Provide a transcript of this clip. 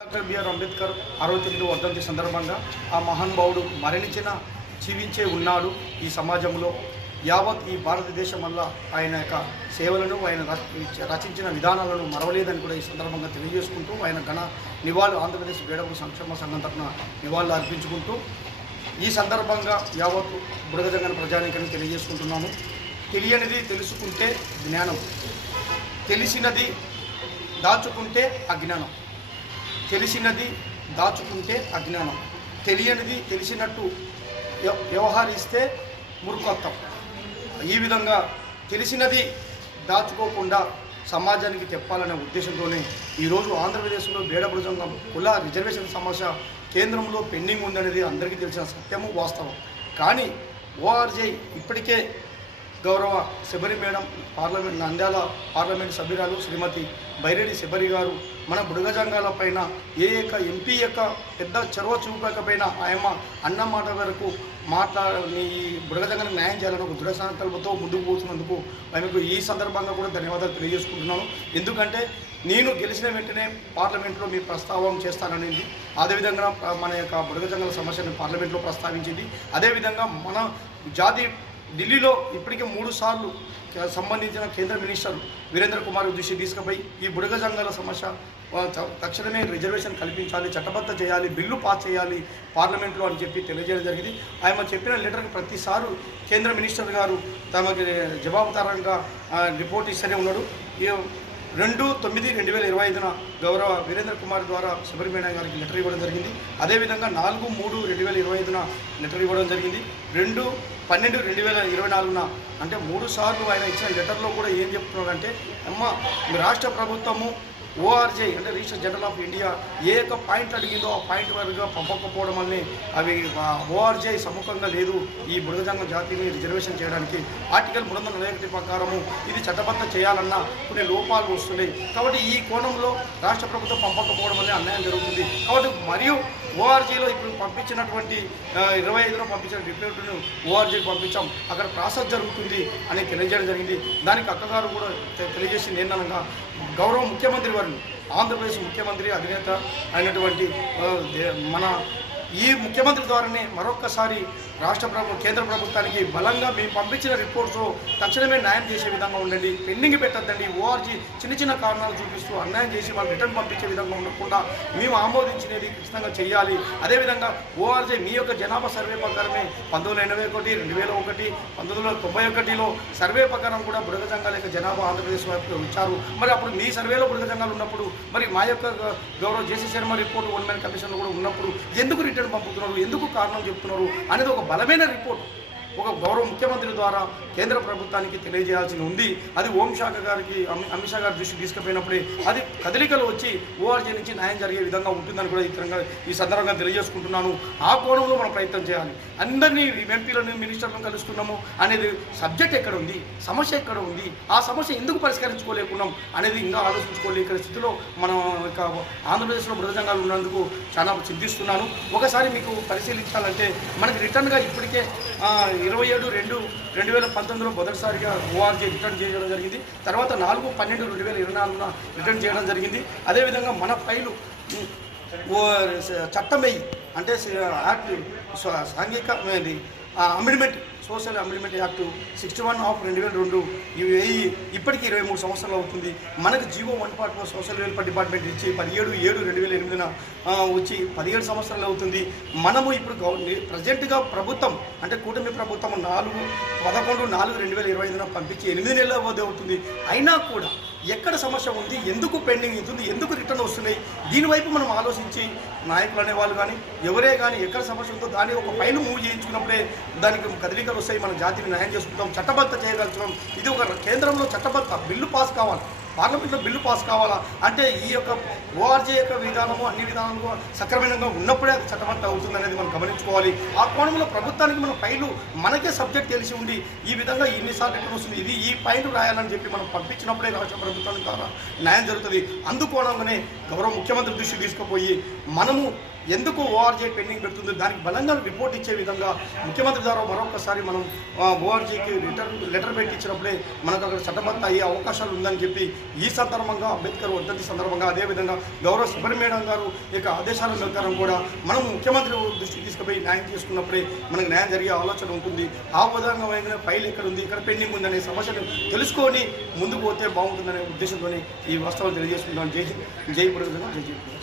Doctor BR Ambedkar అరవై తొమ్మిది వర్ధంతి సందర్భంగా ఆ మహానుభావుడు మరణించిన జీవించే ఉన్నాడు ఈ సమాజంలో. యావత్ ఈ భారతదేశం వల్ల ఆయన యొక్క సేవలను ఆయన రచించిన విధానాలను మరవలేదని కూడా ఈ సందర్భంగా తెలియజేసుకుంటూ ఆయన ఘన నివాళులు ఆంధ్రప్రదేశ్ వేడవ సంక్షేమ సంఘం తరఫున నివాళులు అర్పించుకుంటూ ఈ సందర్భంగా యావత్ బుడగజంగన ప్రజానికని తెలియజేసుకుంటున్నాము. తెలియనిది తెలుసుకుంటే జ్ఞానం తెలిసినది దాచుకుంటే అజ్ఞానం. తెలిసినది దాచుకుంటే అజ్ఞానం. తెలియనిది తెలిసినట్టు వ్యవహరిస్తే మురుకొత్తం ఈ విధంగా తెలిసినది దాచుకోకుండా సమాజానికి చెప్పాలనే ఉద్దేశంతోనే ఈరోజు ఆంధ్రప్రదేశ్లో బేడబృజంగం కుల రిజర్వేషన్ సమస్య కేంద్రంలో పెండింగ్ ఉందనేది అందరికీ తెలిసిన సత్యము వాస్తవం. కానీ ఓఆర్జే ఇప్పటికే గౌరవ Shabari madam parliament Nandyal parliament సభ్యురాలు శ్రీమతి బైరెడ్డి శబరి గారు మన బుడగజంగాల పైన ఏ యొక్క ఎంపీ యొక్క పెద్ద చొరవ చూపకపోయినా ఆయమ్మ అన్న మాట వరకు మాట్లాడని ఈ బుడగజంగానికి న్యాయం చేయాలని ఒక దృఢ సంకల్పంతో ముందుకు పోతున్నందుకు ఆమెకు ఈ సందర్భంగా కూడా ధన్యవాదాలు తెలియజేసుకుంటున్నాను. ఎందుకంటే నేను గెలిచిన వెంటనే పార్లమెంట్లో మీ ప్రస్తావన చేస్తాననేది. అదేవిధంగా మన యొక్క బుడగజంగల సమస్యను పార్లమెంట్లో ప్రస్తావించింది. అదేవిధంగా మన జాతి ఢిల్లీలో ఇప్పటికే మూడు సార్లు సంబంధించిన కేంద్ర మినిస్టర్ వీరేంద్ర కుమార్ దృష్టి తీసుకుపోయి ఈ బుడగ జంగాల సమస్య త- తక్షణమే రిజర్వేషన్ కల్పించాలి చట్టబద్ధ చేయాలి బిల్లు పాస్ చేయాలి పార్లమెంట్లో అని చెప్పి తెలియజేయడం జరిగింది. ఆయన చెప్పిన లెటర్కి ప్రతిసారి కేంద్ర మినిస్టర్ గారు తమకి జవాబుదారంగా రిపోర్ట్ ఇస్తూనే ఉన్నాడు. రెండు తొమ్మిది రెండు వేల ఇరవై ఐదున గౌరవ వీరేంద్ర కుమార్ ద్వారా శబరిమేణ గారికి లెటర్ ఇవ్వడం జరిగింది. అదేవిధంగా నాలుగు మూడు రెండు వేల ఇరవై ఐదున లెటర్ ఇవ్వడం జరిగింది. రెండు పన్నెండు రెండు వేల ఇరవై నాలుగున అంటే మూడు సార్లు ఆయన ఇచ్చిన లెటర్లో కూడా ఏం చెప్తున్నాడంటే అమ్మ రాష్ట్ర ప్రభుత్వము ఓఆర్జే అంటే రిజిస్టర్ జనరల్ ఆఫ్ ఇండియా ఏ యొక్క పాయింట్ అడిగిందో ఆ పాయింట్ వరకు పంపకపోవడం వల్లనే అవి ఓఆర్జే సముఖంగా లేదు ఈ బుడగజంగ జాతిని రిజర్వేషన్ చేయడానికి. ఆర్టికల్ మూడు వందల నలభై ప్రకారము ఇది చట్టబద్ధ చేయాలన్న కొన్ని లోపాలు వస్తున్నాయి. కాబట్టి ఈ కోణంలో రాష్ట్ర ప్రభుత్వం పంపకపోవడం వల్లే అన్యాయం జరుగుతుంది. కాబట్టి మరియు ఓఆర్జీలో ఇప్పుడు పంపించినటువంటి ఇరవై ఐదులో పంపించిన రిపోర్టును ఓఆర్జీకి పంపించాం. అక్కడ ప్రాసెస్ జరుగుతుంది అని తెలియజేయడం జరిగింది. దానికి అక్కగారు కూడా తెలియజేసి తెలియజేసింది ఏంటనగా గౌరవ ముఖ్యమంత్రి వారిని ఆంధ్రప్రదేశ్ ముఖ్యమంత్రి అధినేత అయినటువంటి దే- మన ఈ ముఖ్యమంత్రి ద్వారానే మరొక్కసారి రాష్ట్ర ప్రభుత్వం కేంద్ర ప్రభుత్వానికి బలంగా మేము పంపించిన రిపోర్ట్స్ తక్షణమే న్యాయం చేసే విధంగా ఉండండి. పెండింగ్ పెట్టద్దండి. ఓఆర్జీ చిన్న చిన్న కారణాలు చూపిస్తూ అన్యాయం చేసి వాళ్ళు రిటర్న్ పంపించే విధంగా ఉండకుండా మేము ఆమోదించినది ఖచ్చితంగా చేయాలి. అదేవిధంగా ఓఆర్జీ మీ యొక్క జనాభా సర్వే ప్రకారమే పంతొమ్మిది వందల ఎనభై ఒకటి రెండు వేల ఒకటి పంతొమ్మిది వందల తొంభై ఒకటిలో సర్వే ప్రకారం కూడా బుడగ సంఘాల యొక్క జనాభా ఆంధ్రప్రదేశ్ వైపు ఇచ్చారు. మరి అప్పుడు మీ సర్వేలో బుడగ సంఘాలు ఉన్నప్పుడు మరి మా యొక్క గౌరవ JC Sharma report one man కూడా ఉన్నప్పుడు ఎందుకు రిటర్న్ పంపుతున్నారు? ఎందుకు కారణం చెప్తున్నారు? అనేది ఒక బలమైన రిపోర్ట్. ఒక గౌరవ ముఖ్యమంత్రి ద్వారా కేంద్ర ప్రభుత్వానికి తెలియజేయాల్సి ఉంది. అది హోం శాఖ గారికి అమి- అమిత్ షా గారి దృష్టికి తీసుకుపోయినప్పుడే అది కదలికలు వచ్చి ఓఆర్జీ నుంచి న్యాయం జరిగే విధంగా ఉంటుందని కూడా ఈ తరంగా ఈ సందర్భంగా తెలియజేసుకుంటున్నాను. ఆ కోణంలో మనం ప్రయత్నం చేయాలి. అందరినీ ఎంపీలను మినిస్టర్లను కలుస్తున్నాము అనేది సబ్జెక్ట్ ఎక్కడ ఉంది? సమస్య ఎక్కడ ఉంది? ఆ సమస్య ఎందుకు పరిష్కరించుకోలేకున్నాం అనేది ఇంకా ఆలోచించుకోలేక స్థితిలో మనం ఇక ఆంధ్రప్రదేశ్లో మృతజంగాలు ఉన్నందుకు చాలా చింతిస్తున్నాను ఒకసారి మీకు పరిశీలించాలంటే మనకి రిటర్న్గా ఇప్పటికే ఇరవై ఏడు రెండు రెండు వేల పంతొమ్మిదిలో మొదటిసారిగా ఓఆర్జీ రిటర్న్ చేయడం జరిగింది. తర్వాత నాలుగు పన్నెండు రెండు వేల ఇరవై నాలుగున రిటర్న్ చేయడం జరిగింది. అదేవిధంగా మన ఫైలు ఉమ్, ఓ అంటే యాక్ట్ సాంఘిక amendment social amendment act sixty one of రెండు వేల రెండు ఇవి ఇప్పటికీ ఇప్పటికి ఇరవై మూడు సంవత్సరాలు అవుతుంది. మనకు GO one part social welfare department ఇచ్చి పదిహేడు ఏడు రెండు వేల ఎనిమిదిన వచ్చి పదిహేడు సంవత్సరాలు అవుతుంది. మనము ఇప్పుడు గౌ ప్రజెంట్గా ప్రభుత్వం అంటే కూటమి ప్రభుత్వం నాలుగు పదకొండు నాలుగు రెండు వేల ఇరవై ఐదున పంపించి ఎనిమిది నెలల వ్యవధి అవుతుంది. అయినా కూడా ఎక్కడ సమస్య ఉంది ఎందుకు పెండింగ్ అవుతుంది ఎందుకు రిటర్న్ వస్తున్నాయి దీనివైపు మనం ఆలోచించి నాయకులు అనేవాళ్ళు కానీ ఎవరే కానీ ఎక్కడ సమస్య ఉందో దాన్ని ఒక ఫైల్ మూవ్ చేయించుకున్నప్పుడే దానికి కదలికలు వస్తాయి మన జాతిని న్యాయం చేసుకుంటాం చట్టబద్ధ చేయగలుగుతాం ఇది ఒక కేంద్రంలో చట్టబద్ధ బిల్లు పాస్ కావాలి. పార్లమెంట్లో బిల్లు పాస్ కావాలా? అంటే ఈ యొక్క ఓఆర్జీ యొక్క విధానము అన్ని విధానాలు సక్రమంగా ఉన్నప్పుడే అది అవుతుంది అనేది మనం గమనించుకోవాలి. ఆ కోణంలో ప్రభుత్వానికి మన ఫైలు మనకే సబ్జెక్ట్ తెలిసి ఉండి ఈ విధంగా ఇన్నిసార్లు ఎక్కడ వస్తుంది. ఇది ఈ పాయింట్ రాయాలని చెప్పి మనం పంపించినప్పుడే రాష్ట్ర ప్రభుత్వానికి ద్వారా న్యాయం జరుగుతుంది. అందుకోణంగానే గౌరవ ముఖ్యమంత్రి దృష్టి తీసుకుపోయి మనము ఎందుకు ఓఆర్జీ పెండింగ్ పెడుతుంది? దానికి బలంగా రిపోర్ట్ ఇచ్చే విధంగా ముఖ్యమంత్రి ద్వారా మరొకసారి మనం ఓఆర్జీకి రిటర్న్ లెటర్ పెట్టించినప్పుడే మనకు అక్కడ చట్టబద్ధ అయ్యే అవకాశాలు ఉందని చెప్పి ఈ సందర్భంగా అంబేద్కర్ వర్ధంతి సందర్భంగా అదేవిధంగా గౌరవ సుబ్రహ్మణ్యం గారు యొక్క ఆదేశాల ప్రకారం కూడా మనం ముఖ్యమంత్రి దృష్టికి తీసుకుపోయి న్యాయం చేసుకున్నప్పుడే మనకు న్యాయం జరిగే ఆలోచన ఉంటుంది. ఆ విధంగా ఫైల్ ఎక్కడ ఉంది? ఇక్కడ పెండింగ్ ఉందనే సమస్యను తెలుసుకొని ముందుకు పోతే బాగుంటుందనే ఉద్దేశంతోనే ఈ వాస్తవాలు తెలియజేసుకుంటాం జై జై జై జై